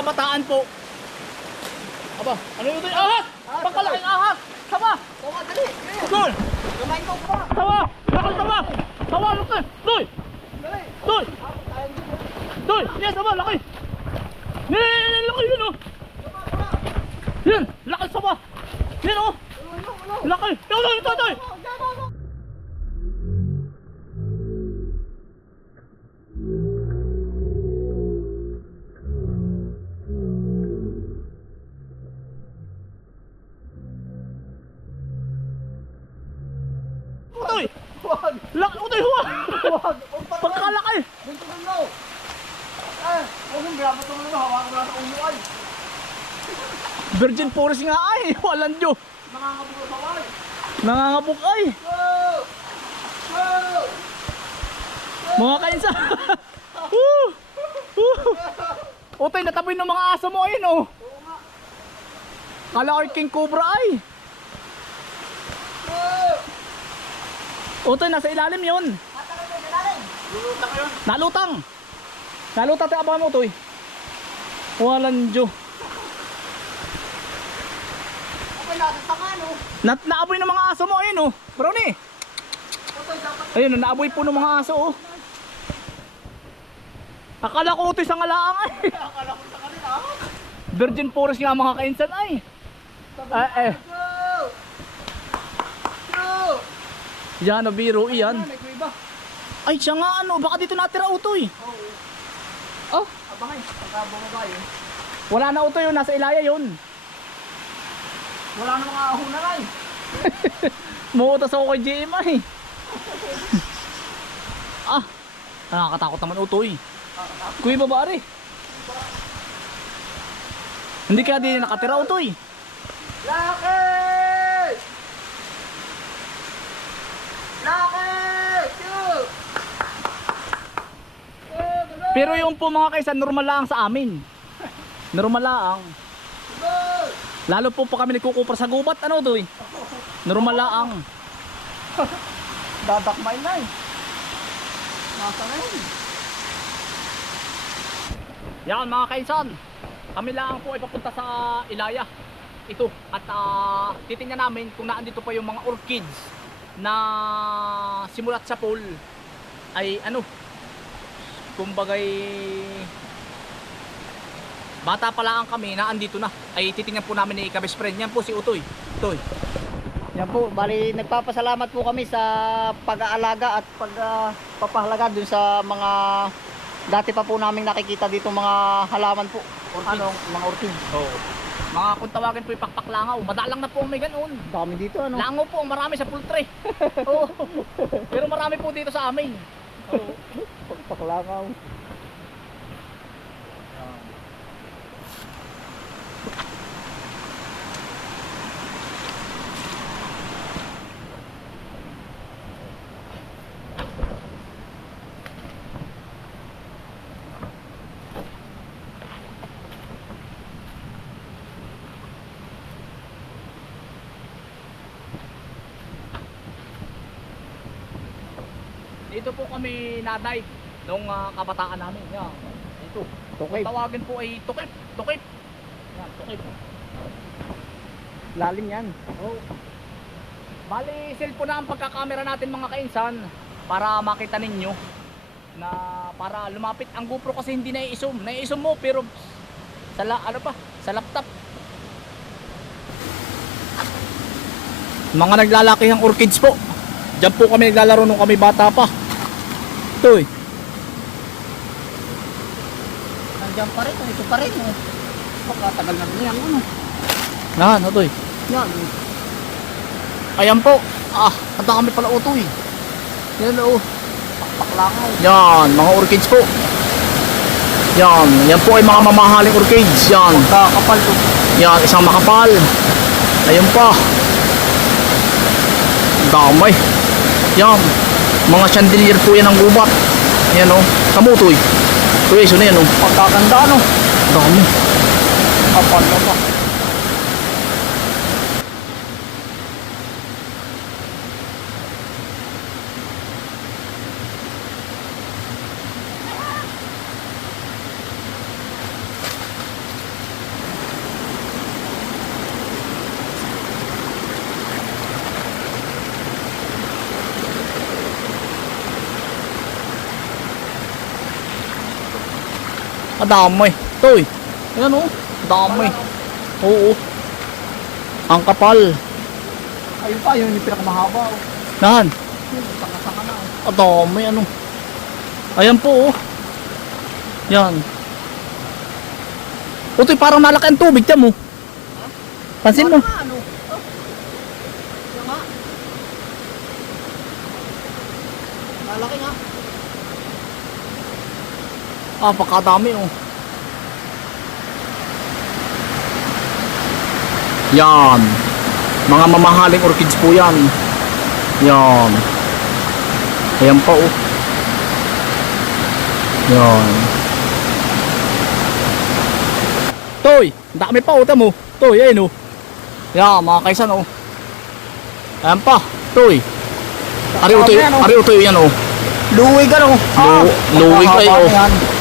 kabataan po. Aba, ano yun? Ahas! Pagkalaking ahas! Sama! Tama, dali. Doon! Kamay ko pa. Sawa! Lakal sawa! Sawa, laki! Doy! Doy! Doy! Yan, sawa, laki! Yan, laki yun oh! Yan! Laki sawa! Yan oh! Ulo, ulo, ulo. Laki! Ito, grabe itong ulo. Hawakan mo lang sa ulo ay. Virgin Forest nga ay! Walang Diyo! Nangangabulo sa wali. Nangangabok ay! Go! Go! Mga kainsa! Woo! Woo! Nataboy ng mga aso mo ayun oh! Kala ko King Cobra ay! Go! Utoy, nasa ilalim yun! Matagal na ilalim. Luluta ko yun. Nalutang! Nalutang tayo abangan mo, Utoy! Walang Diyo! Na naaboy ng mga aso mo ayun oh! Brownie! Ayun, naaboy po ng mga aso oh! Akala ko Utoy sa ngalaang ay! akala ko sa kanila. Virgin Forest nga mga kainsan ay! Ah, eh. Yan, na biro iyan. Ay, siya nga ano, baka dito natira Utoy. Oo. Oh, Abangay. Pagka bumaba yun. wala na Utoy yun, nasa ilaya yun. Wala na mga ahon na rin. Muutos ako kay JM ay. ah, nakakatakot naman Utoy. Kuya babari. Hindi kaya din nakatira Utoy. Laki! Laki! Pero yung po mga kaysa, normal lang sa amin. Normal lang. Lalo po pa kami nagkukupra sa gubat, ano Utoy? Normal lang. Dadakmay na eh. Nasa na yun. Yan mga kaisan, kami lang po ay papunta sa Ilaya. Ito at ah, titingnan namin kung naandito pa yung mga orchids na simulat sa pool ay ano kumbagay bata pa lang kami na andito na ay titingnan po namin ni kabes friend yan po si Utoy Utoy Yan po, bali nagpapasalamat po kami sa pag-aalaga at pagpapahalaga dun sa mga dati pa po naming nakikita dito mga halaman po. Ano, mga orchid. oh. mga kung tawagin po ipakpaklangaw madalang na po may ganoon Dami dito ano. langaw po marami sa poultry Oo. pero marami po dito sa amin Oo. Pagpaklangaw. Dito po kami naday nung ah, kabataan namin. Yan. Tukay. Kung tawagin po ay tukip. Tukip. Yan, tukip. Lalim yan. Oh. Bali, cellphone na ang pagkakamera natin mga kainsan para makita ninyo na para lumapit ang GoPro kasi hindi na i-zoom. Na i-zoom mo pero sa la, ano pa, sa laptop. Mga naglalakihang orchids po. Diyan po kami naglalaro nung kami bata pa. Ito eh. Nandiyan pa rin, ito pa rin. Eh. Pagkatagal na rin yan. Ano? Yan, ito eh. Yan. Ayan po. Ah, ang dami pala uto eh. Yan oh. Paklangaw. Yan, mga orchids po. Yan, yan po ay mga mamahaling orchids. Yan, Kakapal to. yan, isang makapal. Ayun pa. Damay. Yan, mga chandelier po yan ang gubat. Yan oh, kamutoy. Kuya, iso na yan oh. Pagkaganda ano. Dami. Kapal na pa. Madami. Toy. Ayan oh. Dami. Oo. Ang kapal. Ayun pa, yun yung pinakamahaba. Oh. Nahan. Saka-saka na. Oh. Ang dami ano. Ayan po oh. Yan. O Toy, parang nalaki ang tubig. Tiyan mo. Pansin mo. Ano? Oh. Malaki nga. Ah, pakadami oh. Yan. Mga mamahaling orchids po yan. Yan. Ayan pa oh. Yan. Toy, dami pa oh, tamo. Toy, ayun oh. Yan, mga kaisan oh. Ayan pa, Toy. Ari utoy, yan, oh. ari utoy yan oh. Luwig ano? Lu- luwig ay, oh.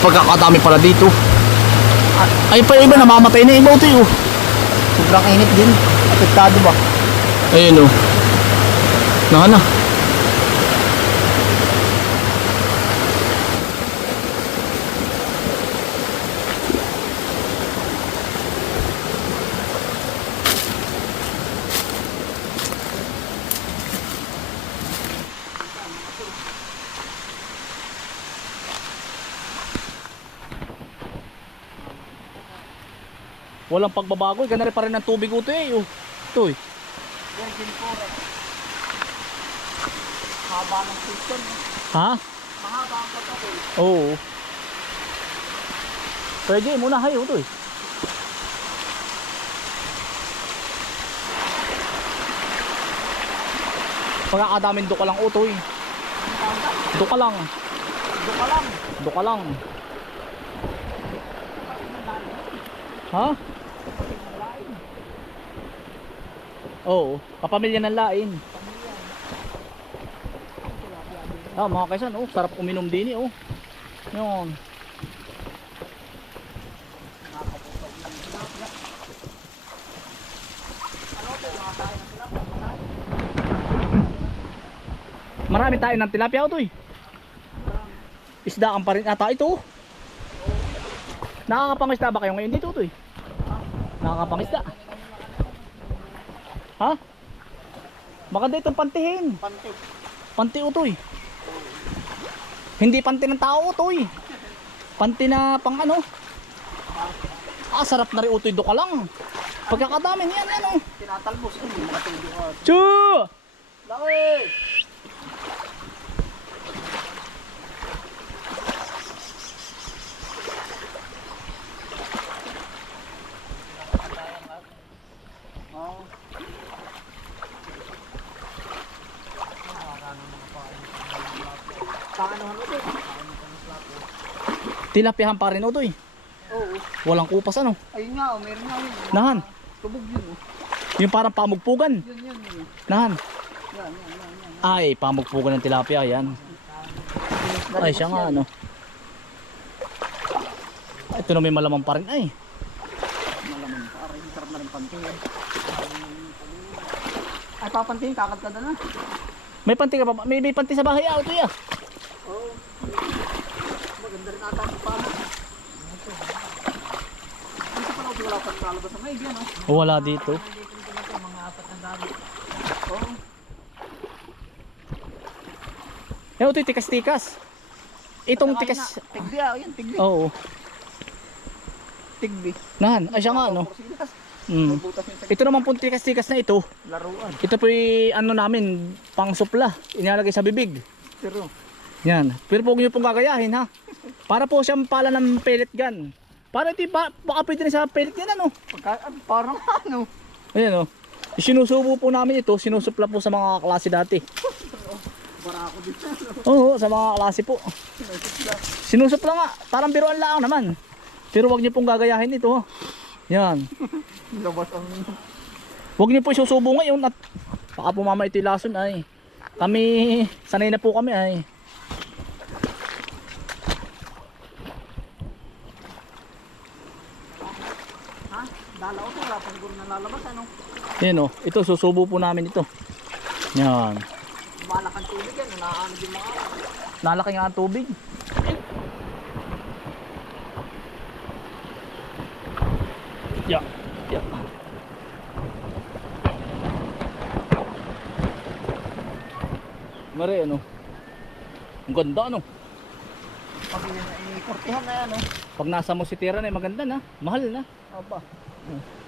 Na. Pagkakadami pala dito. Ay pa yung iba namamatay na iba utoy oh. Sobrang init din. Apektado ba? Ayun oh. Naka na. Walang pagbabago, ganun pa rin ang tubig utoy eh. Oh. Ito eh. Virgin forest. Haba ng piston. Ha? Mahaba ang pagkakul. Oo. Pwede, muna hayo to eh. Pagkakadaming do ka lang utoy. Do ka lang. Doon ka lang. Do ka lang. Ha? Oo, kapamilya ng lain. Ah, mga kaisan, oh, sarap uminom din eh, oh. Yun. Marami tayo ng tilapia oh, to eh. Isdaan pa rin ata ito. oh. Nakakapangisda ba kayo ngayon dito to eh? Nakakapangisda. Ha? Maganda itong pantihin. Pantik. Panti utoy. Hindi panti ng tao utoy. Panti na pang ano. Ah, sarap na rin utoy do ka lang. Pagkakadami niyan ano. Tinatalbos. Ay, hindi makatulog ka. Chu! Laki! Tilapihan pa rin utoy. Oo. Walang kupas ano. Ayun nga, oh, meron nga yun. Nahan. Tubog yun. Oh. Yung parang pamugpugan. Yun, yun, yun. Nahan. Yan, yan, yan. yan. Ay, pamugpugan ng tilapia yan. Ay, siya nga ano. Ito na may malamang pa rin ay. Malaman pa. Aray, sarap na rin panting. eh. Ay, papanting, kakad na. May panti ka pa. May, may panti sa bahay ah, ito ya. Oo rin ata ang paano. Dito pala ako wala pa lalabas ng maigi, ano? O, wala dito. Mga apat na dami. Oo. Eh, ito yung tikas-tikas. Itong tikas. Tigbi ah, yan, tigbi. Oo. Tigbi. Nahan. Ay, siya nga. Porsitas. Mm. Ito naman pong tikas-tikas na ito. laruan. Ito po yung ano namin, pang supla. Inalagay sa bibig. Pero, Yan. Pero po nyo pong gagayahin ha. Para po siyang pala ng pellet gun. Para ito ba, baka pwede rin sa pellet gun ano. pagka, ah, parang ano. Ayan o. Sinusubo po namin ito, sinusupla po sa mga klase dati. Barako dito. Oo, sa mga klase po. Sinusupla nga, parang biruan lang naman. Pero wag niyo pong gagayahin ito. ha. Yan. Labas ang... Huwag niyo po isusubo ngayon at baka po mama ito lason ay. Kami, sanay na po kami ay. Yan o. Ito, susubo po namin ito. Yan. Malakang tubig yan. Naaanag yung mga. Nalaki nga ang tubig. Yeah. Yeah. Mare, ano? Ang ganda, ano? Pag ikortihan na yan, ano? Pag nasa mo si Tira na, eh, maganda na. Mahal na. Aba. Hmm.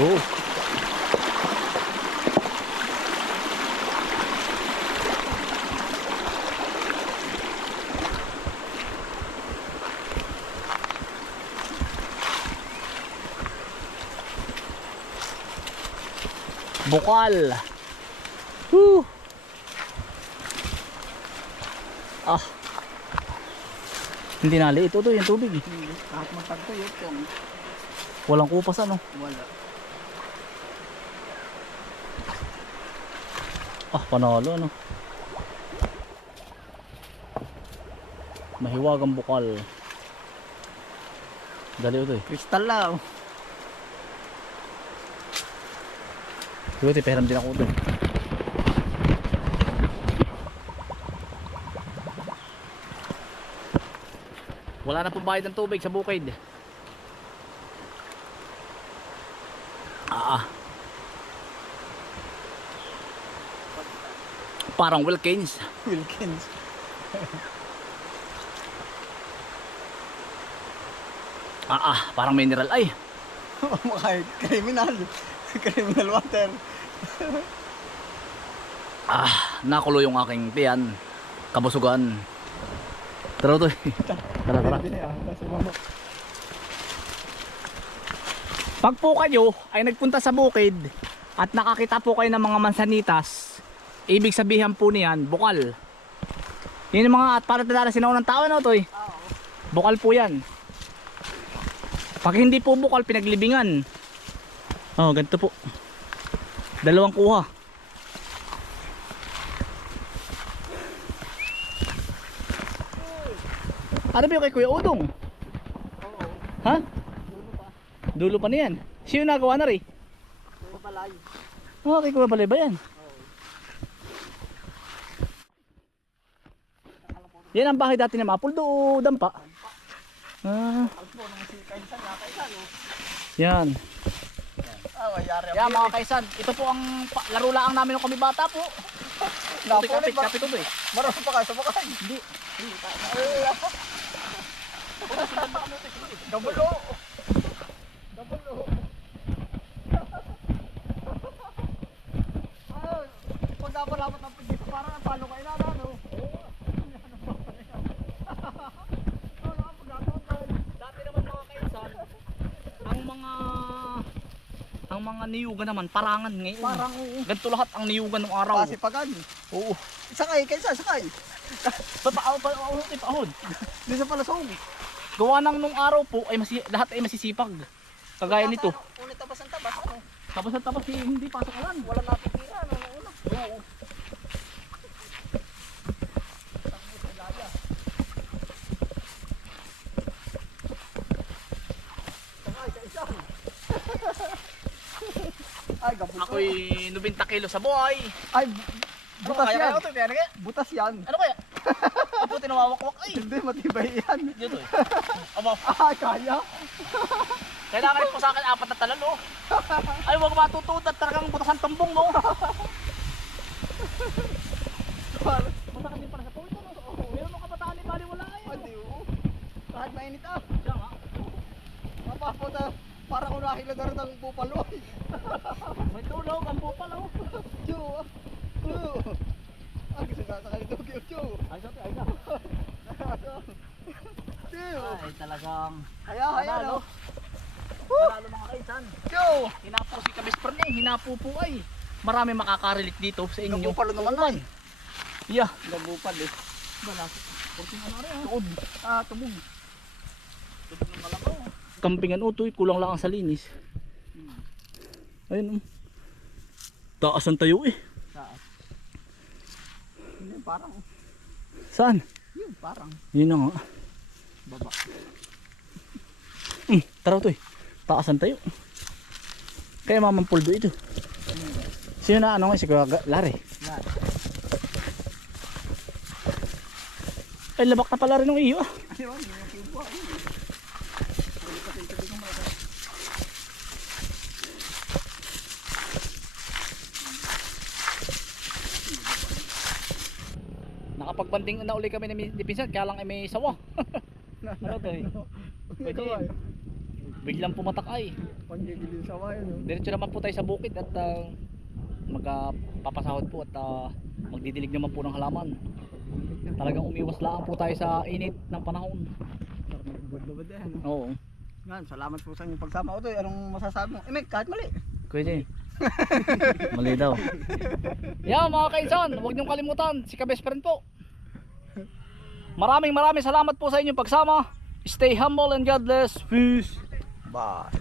Oo. Bukal. Woo. Ah. Hindi nali ito to yung tubig. eh. Kahit magtagtuyot yung Walang kupas ano. wala. Ah, panalo ano. Mahiwagang bukal. Dali ito eh. Kristal lang. Ito, peram din ako ito. Wala na pong bayad ng tubig sa bukid. Parang Wilkins. Wilkins. Ah, ah, parang mineral. Ay, Kahit criminal. criminal water. ah, nakulo yung aking tiyan. Kabusugan. Tara to. tara, tara. Mama. Pag po kayo ay nagpunta sa bukid at nakakita po kayo ng mga mansanitas, ibig sabihin po niyan, bukal. Yan yung mga at para tadala sinaw ng tao na to eh. Bukal po yan. Pag hindi po bukal, pinaglibingan. Oh, ganito po. Dalawang kuha. Ano ba yung kay Kuya Udong? Oo. Ha? Dulo pa. Dulo pa na yan. Sino nagawa na rin? Oh, kay Kuya Balay ba yan? Yan ang bahay dati ni Mapuldo o Dampa? Ah, yan. Ah, Yan mga kaisan, ito po ang pa- laro lang namin nung kami bata po. Kapit, kapit, ito eh. Marunong pa kayo sumakay. Hindi. Gabulo. Gabulo. Ah, pag napalamat ng pagkip, parang ang palo kayo na, ano? Dati naman mga kaisan, ang mga ang mga niyugan naman parangan ngayon. Parang Ganito lahat ang niyugan ng araw. pasipagan. Oo. Sakay, kaysa sakay. Papaaw pa ahon ahon. Di sa palasong. Gawa nang nung araw po ay masi, lahat ay masisipag. Kagaya nito. Unit tabas ang tabas, ano? Tapos at tapos eh, hindi pasok alam. Wala natitira, ano, ano, una. Oo. Sakay, kaysa. Ay, gabulo. Ako'y 90 kilo sa buhay. Ay, butas kaya yan. kaya kaya kaya. Butas yan. Ano kaya? Apo tinawawakwak ay. Hindi, matibay yan. Dito eh. Aba, Ah, kaya. kailangan po sa akin apat na talalo. Ay, wag matutod at talagang butasan tumbong mo. Parang, Masakit din pala sa puwito. No? Meron mga kabataan ni Bali wala eh. Hindi, oo. Kahit mainit ah. Siya nga. Mapapunta, para kung nakilagar ng bupaloy. May tulog ang bupal oh. Chu, ah. Chu. Ah, gusto ka sakay ito, Kyo, Chu. Ay, sabi, ay na. Chu. Ay, talagang. Haya, haya, no? Panalo mga kaisan. Chu. Hinapo si Kabisper niya, hinapo po ay. Marami makaka-relate dito sa inyo. Nabupalo naman ay. Yeah. Nabupal eh. Balas. Kunting ano rin. Tuod. Ah, tubog. Tubog ng malabaw. Kampingan utoy, kulang lang ang salinis. Ayun oh. Taas ang tayo eh. Taas. Yun, parang, Saan? yun, parang, Yun na nga. baba. Hmm, tara to eh. Taasan tayo. Kaya mamampuldo ito. Sino na ano nga si Kuya Lari? Yan. Ay labak na pala rin ng iyo ah. Ayun, yun yung kibo. Ayun. Pwede pa tayo tubig ng mga Nakapagbanding na uli kami ni ni Pinsan kaya lang ay may sawa. ano to eh? Pwede eh. Biglang pumatak ay. Panggigilin sa wayo, no? Diretso naman po tayo sa bukid at uh, magpapasahod po at uh, magdidilig naman po ng halaman. Talagang umiwas lang po tayo sa init ng panahon. Bad-bad yan. Oo. Yan, salamat po sa inyong pagsama. Otoy, anong masasabi mo? Eh, kahit mali. Pwede. Mali daw. Yan mga kainsan, huwag niyong kalimutan, si ka-best friend po. Maraming maraming salamat po sa inyong pagsama. Stay humble and God bless. Peace. Bye.